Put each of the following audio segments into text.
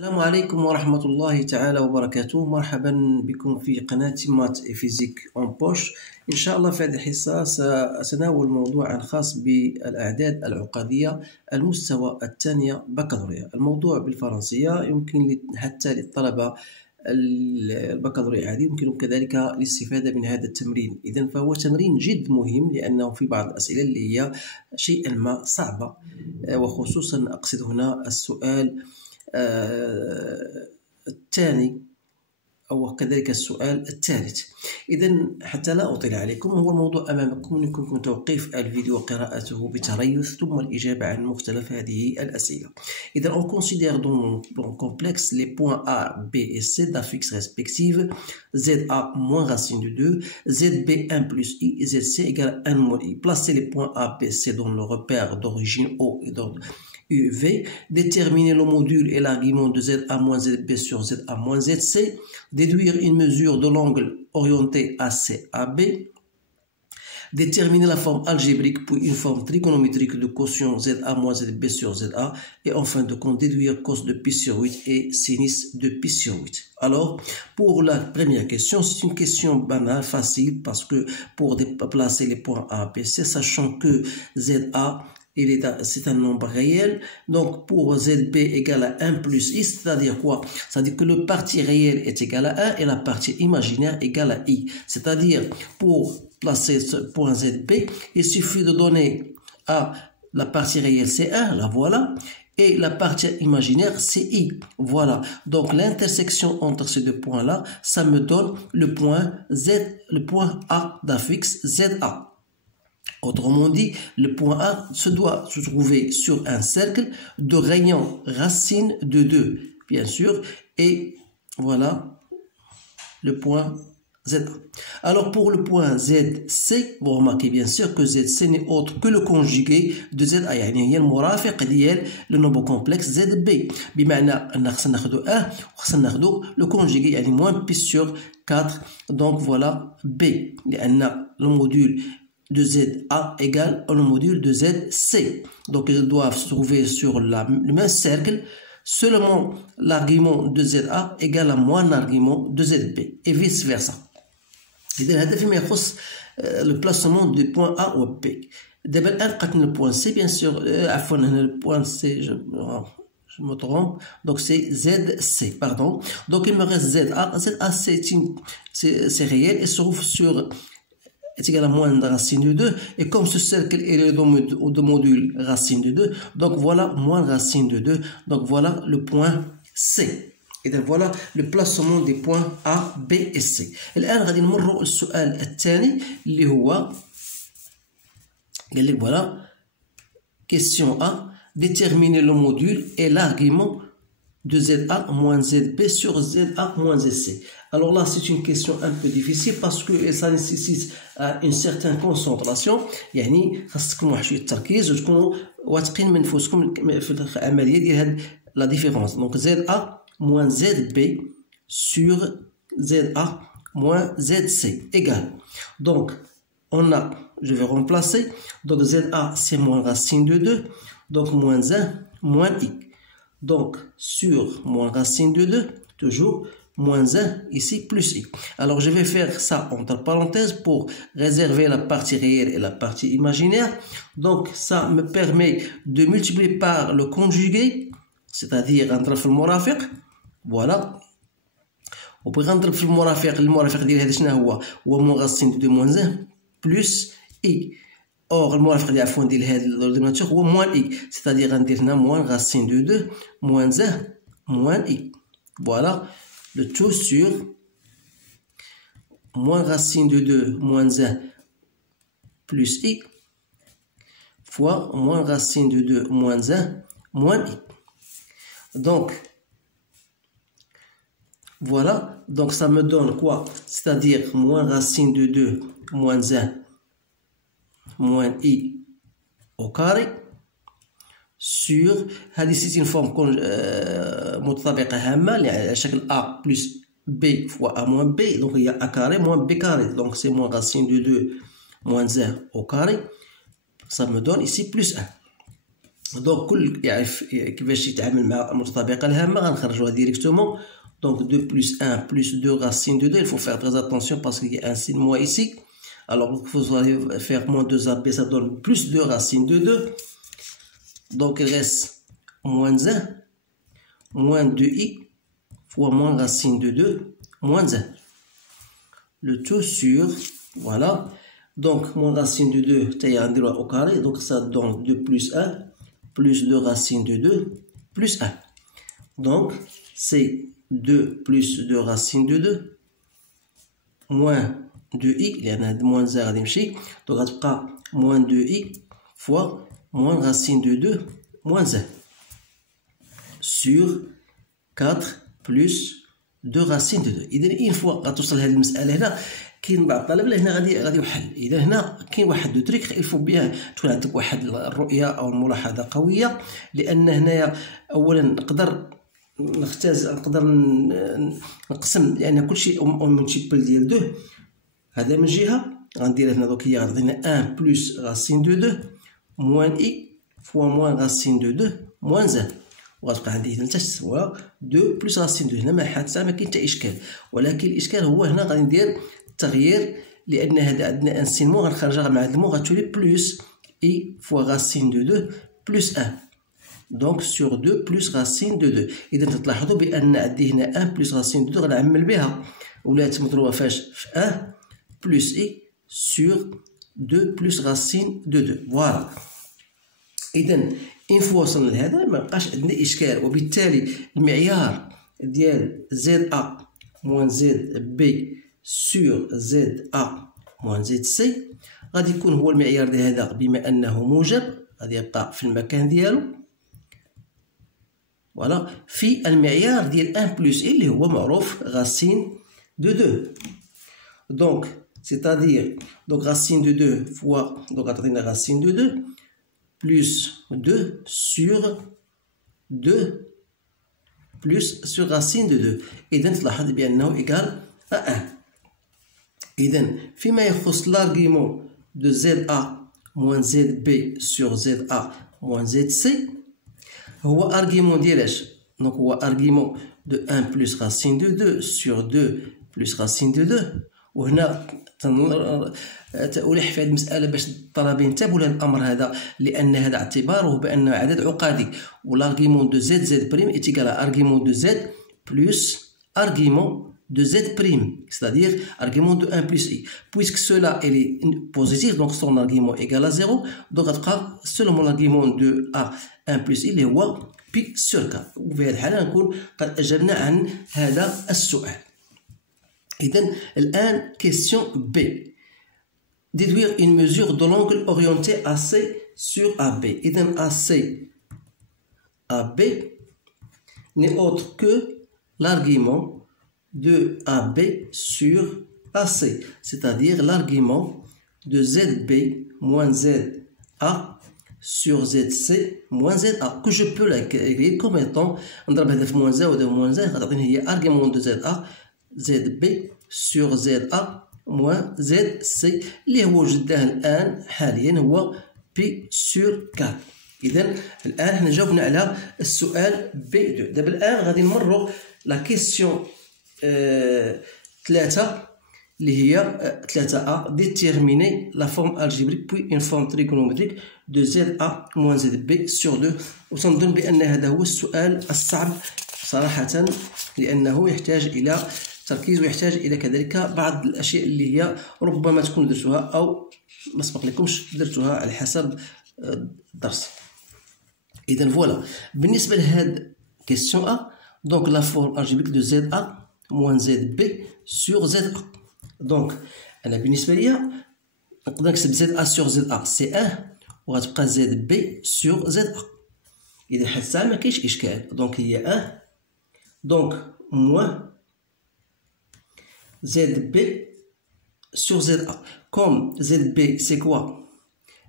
السلام عليكم ورحمة الله تعالى وبركاته. مرحبا بكم في قناة مات فيزيك اون بوش. إن شاء الله في هذه الحصة سأتناول موضوعا خاص بالأعداد العقدية المستوى الثانية بكالوريا. الموضوع بالفرنسية يمكن حتى للطلبة البكالوريا العادي يمكن كذلك الاستفادة من هذا التمرين. إذن فهو تمرين جد مهم لأنه في بعض الأسئلة اللي هي شيئا ما صعبة، وخصوصا أقصد هنا السؤال الثاني أو كذلك السؤال الثالث. إذن حتى لا أطيل عليكم، هو الموضوع أمامكم، يمكنكم توقيف الفيديو وقراءته بتريث ثم الإجابة عن مختلف هذه الأسئلة. إذن on considère dans le complexe les points A, B et C d'affixes respectives ZA moins racine de 2, ZB1 plus I, ZC égale 1 moins I. Placez les points A, B, C dans le repère d'origine O et d'ordre UV, déterminer le module et l'argument de ZA moins ZB sur ZA moins ZC, déduire une mesure de l'angle orienté AC-AB, déterminer la forme algébrique pour une forme trigonométrique de quotient ZA moins ZB sur ZA, et en fin de compte déduire cos de pi sur 8 et sinus de pi sur 8. Alors, pour la première question, c'est une question banale, facile, parce que pour déplacer les points A, B, C, sachant que ZA c'est un nombre réel, donc pour ZB égale à 1 plus I, c'est-à-dire quoi? C'est-à-dire que le partie réelle est égal à 1 et la partie imaginaire égale à I. C'est-à-dire, pour placer ce point ZB, il suffit de donner à la partie réelle c'est 1, la voilà, et la partie imaginaire c'est I. Voilà. Donc l'intersection entre ces deux points-là, ça me donne le point Z, le point A d'affixe ZA. Autrement dit, le point A doit se trouver sur un cercle de rayon racine de 2, bien sûr, et voilà le point ZA. Alors pour le point ZC, vous remarquez bien sûr que ZC n'est autre que le conjugué de ZA, يعني هي المرافق ديال le nombre complexe ZB. بمعنى أن خصنا ناخدو 1 وخصنا ناخدو le conjugué يعني moins pi sur 4. Donc voilà B, لأن le module de ZA égale au module de ZC. Donc ils doivent se trouver sur le même cercle. Seulement l'argument de ZA égale à moins l'argument de ZB et vice versa. إذا هذا فيما يخص le placement du point A ou B. دابا الآن لقينا le point C, bien sûr. عفوا هنا le point C, je me trompe, donc c'est ZC, pardon. Donc il me reste ZA. ZA c'est réel et se trouve sur est égal à moins de racine de 2, et comme ce cercle est de module racine de 2, donc voilà moins racine de 2, donc voilà le point C. Et donc voilà le placement des points A, B et C. الآن غادي نمروا السؤال الثاني اللي هو قال لك voilà question A, déterminer le module et l'argument de ZA moins ZB sur ZA moins ZC. Alors là, c'est une question un peu difficile parce que ça nécessite une certaine concentration. يعني خاصكم واحد شوية التركيز وتكونوا واثقين من نفوسكم في العملية ديال هاد لا ديفيرونس. Donc ZA moins ZB sur ZA moins ZC égale. Donc on a, je vais remplacer. Donc ZA c'est moins racine de 2, donc moins 1 moins I. Donc, sur moins racine de 2, toujours, moins 1, ici, plus I. Alors, je vais faire ça entre parenthèses pour réserver la partie réelle et la partie imaginaire. Donc, ça me permet de multiplier par le conjugué, c'est-à-dire نضرب في المرافق. Voilà. وبغي نضرب في المرافق ديال هذا شنو هو moins racine de 2 moins 1 plus I. Or, le مرافق ديال عفوا ديال هذا l'ordinateur هو moins I, c'est-à-dire غندير هنا moins racine de 2 moins 1 moins I. Voilà le tout sur moins racine de 2 moins 1 plus I fois moins racine de 2 moins 1 moins I. Donc voilà, donc ça me donne quoi? C'est-à-dire moins racine de 2 moins 1 moins I au carré sur هذه c'est une forme متطابقة هامة على شكل A plus B fois A moins B, donc il y a A carré moins B carré, donc c'est moins racine de 2 moins 1 au carré, ça me donne ici plus 1. دونك كل يعرف كيفاش يتعامل مع المتطابقة الهامة غنخرجوها ديريكتومون. Donc 2 plus 1 plus 2 racine de 2, il faut faire très attention parce qu'il y a un signe moins ici. Alors vous allez faire moins 2AB, ça donne plus 2 racine de 2. Donc il reste moins 1, moins 2i, fois moins racine de 2, moins 1. Le tout sur, voilà. Donc moins racine de 2, c'est au carré, donc ça donne 2 plus 1, plus 2 racine de 2, plus 1. Donc c'est 2 plus 2 racine de 2 moins 2i, il y en a moins 1 غادي يمشي, donc غتبقى moins 2i fois moins racine de 2 moins 1 sur 4 plus 2 racine de 2. إذا une fois غتوصل هذه المسألة هنا كاين بعض الطلبة هنا غادي يحل. إذا هنا كاين واحد دو تريك الفو بيان تكون عندك واحد الرؤية أو الملاحظة قوية, لأن هنايا أولا نقدر نقسم لأن كلشي اون مولتيبل ديال 2. هذا من جهة غندير هنا دوك هي غتعطينا 1 بلس راسين دو 2 موان اي فوا موان راسين دو 2 موان 1, وغتبقى عندي هنا تسوى 2 بلس راسين دو. هنا ما حادثة ما كاين حتى إشكال, ولكن الإشكال هو هنا غادي ندير التغيير, لأن هذا عندنا ان سين مو غنخرجها مع هاد المو غتولي بلس اي فوا راسين دو 2 بلس 1. Donc sur 2 plus racine de 2. إذا تلاحظوا بأن عندي هنا 1 plus racine de 2 غنعمل بها ولات مضروبة فاش في 1 plus i sur 2 plus racine de 2. فوالا. إذا إن فوا وصلنا لهذا ما بقاش عندنا إشكال, وبالتالي المعيار ديال زد أ موان زد بي sur زد أ موان زد سي غادي يكون هو المعيار ديال هذا, بما أنه موجب غادي يبقى في المكان ديالو. Voilà, في المعيار ديال 1 plus i اللي هو معروف racine de 2. Donc, c'est-à-dire, donc racine de 2 fois, donc غتعطينا racine de 2 plus 2 sur 2 plus sur racine de 2. إذا تلاحظ بأنه إيكال 1. إذا فيما يخص l'argument de ZA moins ZB sur ZA moins ZC, هو argument ديالاش, donc هو argument de 1 plus racine de 2 sur 2 plus racine de 2. وهنا تألح في هذه المسألة باش الطلبة ينتبهوا لهذا الأمر هذا, لأن هذا اعتباره بأنه عدد عقدي, والargument de z prime est égal à argument de z plus argument de z prime, c'est-à-dire argument de 1 plus i. Puisque cela est positif, donc son argument égal à 0, donc غتبقى seulement l'argument de a 1 plus i اللي هو pi sur 4. وفي هذه الحالة نكون قد أجبنا عن هذا السؤال. إذن الآن question B. Déduire une mesure de l'angle orienté AC sur AB. إذن AC AB n'est autre que l'argument de AB sur AC, c'est-à-dire l'argument de ZB moins ZA sur ZC moins ZA, que je peux l'écrire comme étant نضرب هذا في moins 1 وهذا في moins 1 غتعطيني هي argument de ZA ZB sur ZA moins ZC اللي هو جداه الآن حاليا هو P sur 4. إذا الآن حنا جاوبنا على السؤال B2. دابا الآن غادي نمروا لا كيسيون 3 اللي هي 3A, déterminer la forme algébrique puis une forme trigonométrique de ZA moins ZB sur 2. وتنظن بأن هذا هو السؤال الصعب صراحة, لأنه يحتاج إلى تركيز ويحتاج إلى كذلك بعض الأشياء اللي هي ربما تكون درتوها أو ما سبق لكمش درتوها على حسب الدرس. إذا فوالا بالنسبة لهاد كيسيون أ, دونك لا فورم algébrique de ZA moins ZB sur ZA. دونك أنا بالنسبة ليا نقدر نكتب ZA sur ZA سي 1 وغتبقى ZB sur ZA. إذا حتى الساعة ما كاينش إشكال, دونك هي 1 دونك موان ZB sur ZA. Comme ZB c'est quoi?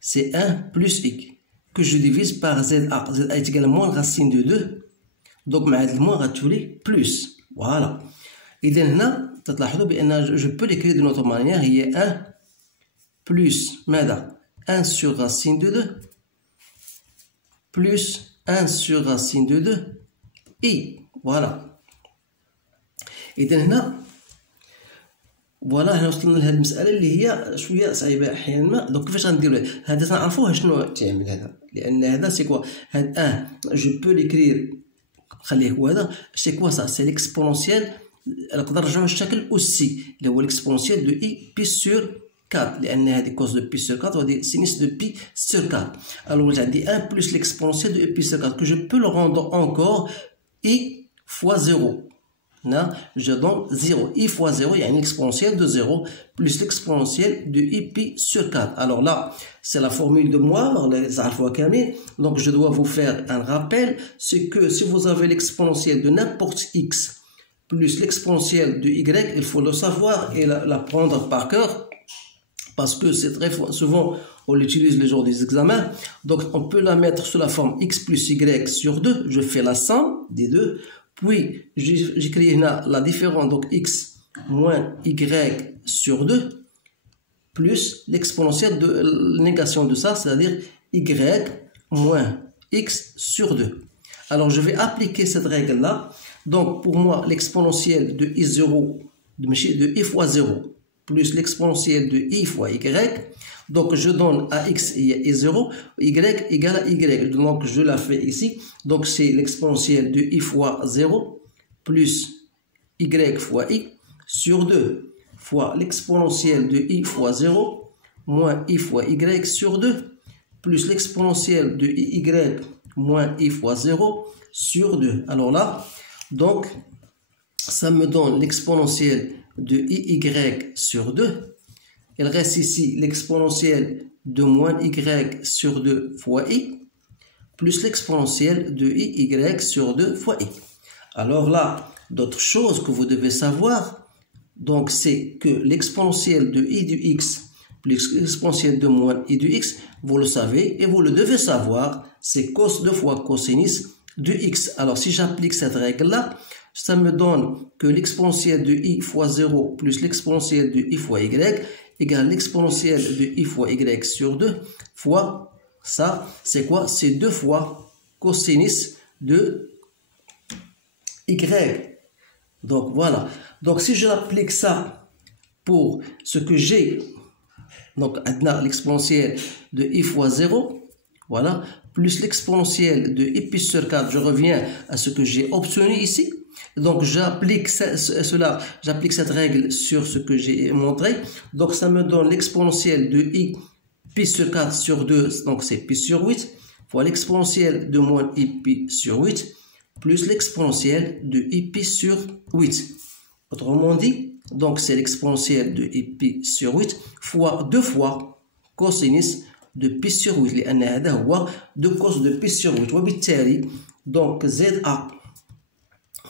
C'est 1 plus x que je divise par ZA. ZA est égal à moins racine de 2, donc مع هاد الموان غتولي بلس. فوالا. إذا هنا تلاحظوا بأن je peux l'écrire d'une autre manière, هي 1 plus ماذا؟ 1 sur racine de 2 plus 1 sur racine de 2 i. Voilà. إذا هنا فوالا هنا وصلنا لهاد المسألة اللي هي شوية صعيبة أحيانا ما. دونك كيفاش غنديرو هذا تنعرفوه شنو تعمل هذا، لأن هذا سي كوا هاد جو بو ليكرير خليه هو هذا سي كوا سا سي ليكسبونونسيال. نقدر نرجعو للشكل أوسي اللي هو ليكسبونونسيال دو إي بي سور 4 لأن هذه كوز دو بي سور 4 وهذه سينيس دو بي سور 4. ألوغ عندي 1 بلس ليكسبونونسيال دو إي بي سور 4 كو جو بو لو روندر أونكور إي فوا 0. Là, je donne 0. I fois 0, il y a une exponentielle de 0 plus l'exponentielle de i pi sur 4. Alors là, c'est la formule de Moivre, les alpha kamil. Donc, je dois vous faire un rappel. C'est que si vous avez l'exponentielle de n'importe x plus l'exponentielle de y, il faut le savoir et la prendre par cœur. Parce que c'est très souvent, on l'utilise les jours des examens. Donc, on peut la mettre sous la forme x plus y sur 2. Je fais la somme des deux. Puis, j'écris la différence, donc x moins y sur 2, plus l'exponentielle de la négation de ça, c'est-à-dire y moins x sur 2. Alors, je vais appliquer cette règle-là. Donc, pour moi, l'exponentielle de i0, de i fois 0, plus l'exponentielle de i fois y. Donc, je donne à x et 0, y égale à y. Donc, je la fais ici. Donc, c'est l'exponentielle de i fois 0 plus y fois i sur 2 fois l'exponentielle de i fois 0 moins i fois y sur 2 plus l'exponentielle de y moins i fois 0 sur 2. Alors là, donc, ça me donne l'exponentielle de y sur 2. Il reste ici l'exponentielle de moins y sur 2 fois i, plus l'exponentielle de y sur 2 fois i. Alors là, d'autres choses que vous devez savoir, donc c'est que l'exponentielle de i du x plus l'exponentielle de moins i du x, vous le savez et vous le devez savoir, c'est cos 2 fois cosinus de x. Alors si j'applique cette règle-là, ça me donne que l'exponentielle de i fois 0 plus l'exponentielle de i fois y égale l'exponentielle de i fois y sur 2 fois ça, c'est quoi? C'est 2 fois cosinus de y. Donc voilà. Donc si je applique ça pour ce que j'ai, donc l'exponentielle de i fois 0, voilà, plus l'exponentielle de i pi sur 4, je reviens à ce que j'ai obtenu ici. Donc j'applique j'applique cette règle sur ce que j'ai montré. Donc ça me donne l'exponentielle de i pi sur 4 sur 2, donc c'est pi sur 8, fois l'exponentielle de moins i pi sur 8, plus l'exponentielle de i pi sur 8. Autrement dit, donc c'est l'exponentielle de i pi sur 8 fois 2 fois cosinus de pi sur 8, لأن هذا هو 2 cos de pi sur 8. وبالتالي donc ZA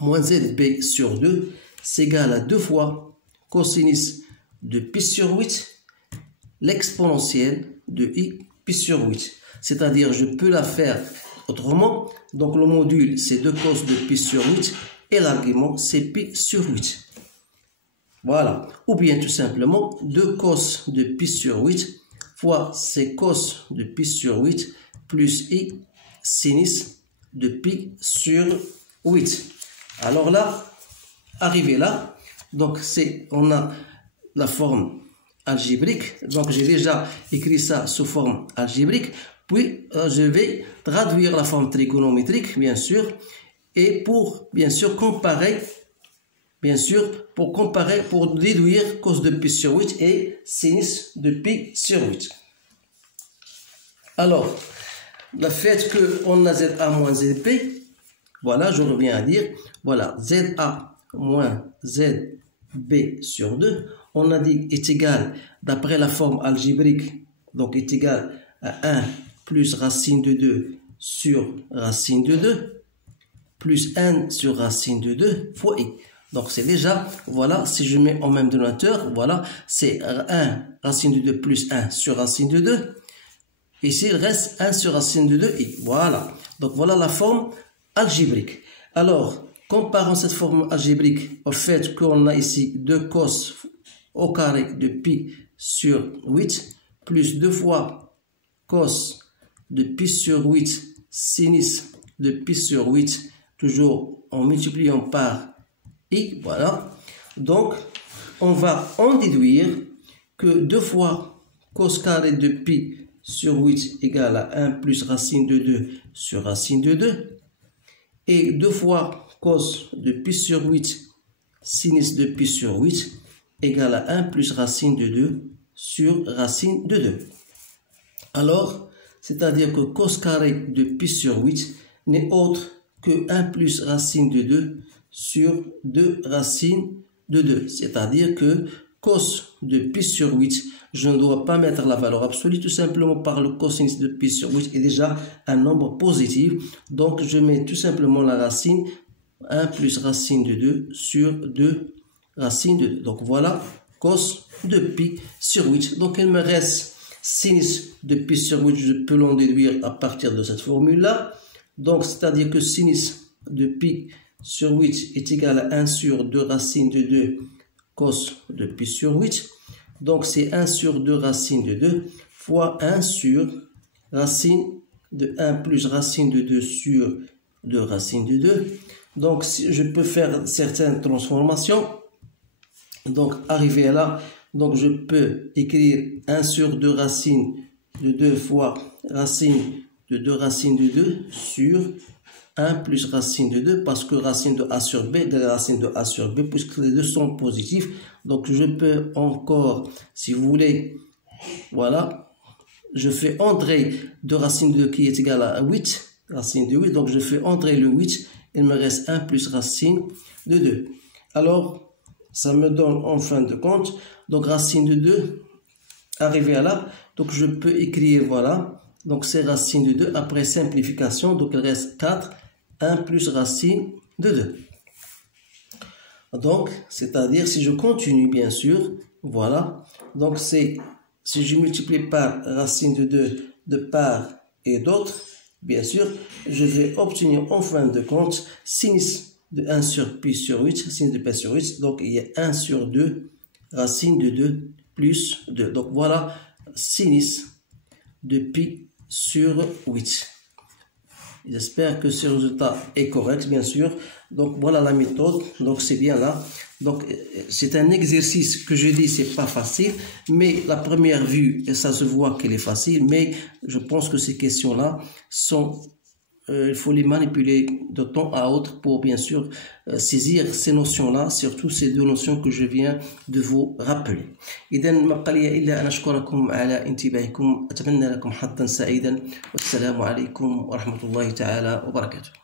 moins ZB sur 2, c'est égal à 2 fois cosinus de pi sur 8, l'exponentielle de i pi sur 8. C'est-à-dire, je peux la faire autrement. Donc, le module, c'est 2 cos de pi sur 8 et l'argument, c'est pi sur 8. Voilà. Ou bien, tout simplement, 2 cos de pi sur 8 fois c'est cos de pi sur 8 plus i sinus de pi sur 8. Alors là, arrivé là, donc on a la forme algébrique. Donc j'ai déjà écrit ça sous forme algébrique. Puis je vais traduire la forme trigonométrique, bien sûr, et pour bien sûr comparer, pour déduire cos de pi sur 8 et sinus de pi sur 8. Alors, le fait qu'on a ZA moins ZB, voilà, je reviens à dire, voilà, ZA moins ZB sur 2, on a dit est égal, d'après la forme algébrique, donc est égal à 1 plus racine de 2 sur racine de 2, plus 1 sur racine de 2 fois i. Donc c'est déjà, voilà, si je mets en même dénominateur, voilà, c'est 1 racine de 2 plus 1 sur racine de 2. Ici, il reste 1 sur racine de 2i. Voilà. Donc voilà la forme algébrique. Alors, comparons cette forme algébrique au fait qu'on a ici 2 cos au carré de pi sur 8 plus 2 fois cos de pi sur 8 sinus de pi sur 8, toujours en multipliant par i, voilà. Donc, on va en déduire que 2 fois cos carré de pi sur 8 égale à 1 plus racine de 2 sur racine de 2. Et 2 fois cos de pi sur 8 sinus de pi sur 8 égale à 1 plus racine de 2 sur racine de 2. Alors, c'est-à-dire que cos carré de pi sur 8 n'est autre que 1 plus racine de 2 sur 2 racines de 2. C'est-à-dire que cos de pi sur 8, je ne dois pas mettre la valeur absolue, tout simplement par le cosinus de pi sur 8 est déjà un nombre positif. Donc, je mets tout simplement la racine 1 plus racine de 2 sur 2 racines de 2. Donc, voilà cos de pi sur 8. Donc, il me reste sinus de pi sur 8, je peux l'en déduire à partir de cette formule-là. Donc, c'est-à-dire que sinus de pi sur 8 est égal à 1 sur 2 racines de 2 cos de pi sur 8. Donc, c'est 1 sur 2 racines de 2 fois 1 sur racine de 1 plus racine de 2 sur 2 racines de 2. Donc, si je peux faire certaines transformations. Donc, arrivé à là, donc je peux écrire 1 sur 2 racines de 2 fois racine de 2 racines de 2 sur 1 plus racine de 2, parce que racine de a sur b égale racine de a sur b, puisque les deux sont positifs. Donc, je peux encore, si vous voulez, voilà, je fais entrer 2 racines de 2 qui est égal à 8, racine de 8. Donc, je fais entrer le 8, il me reste 1 plus racine de 2. Alors, ça me donne en fin de compte, donc racine de 2, arrivé à là, donc je peux écrire, voilà, donc c'est racine de 2, après simplification, donc il reste 4, 1 plus racine de 2. Donc, c'est-à-dire, si je continue, bien sûr, voilà, donc c'est, si je multiplie par racine de 2 de part et d'autre, bien sûr, je vais obtenir en fin de compte sinus de 1 sur pi sur 8, sinus de pi sur 8, donc il y a 1 sur 2 racine de 2 plus 2. Donc voilà sinus de pi sur 8. J'espère que ce résultat est correct, bien sûr. Donc voilà la méthode, donc c'est bien là. Donc c'est un exercice que je dis c'est pas facile, mais la première vue, ça se voit qu'elle est facile, mais je pense que ces questions-là sont... il faut les manipuler de temps à autre pour bien sûr saisir ces notions-là, surtout ces deux notions que je viens de vous rappeler. إذا ما بقى لي إلا أن أشكركم على انتباهكم، أتمنى لكم حظا سعيدا، والسلام عليكم ورحمة الله تعالى وبركاته.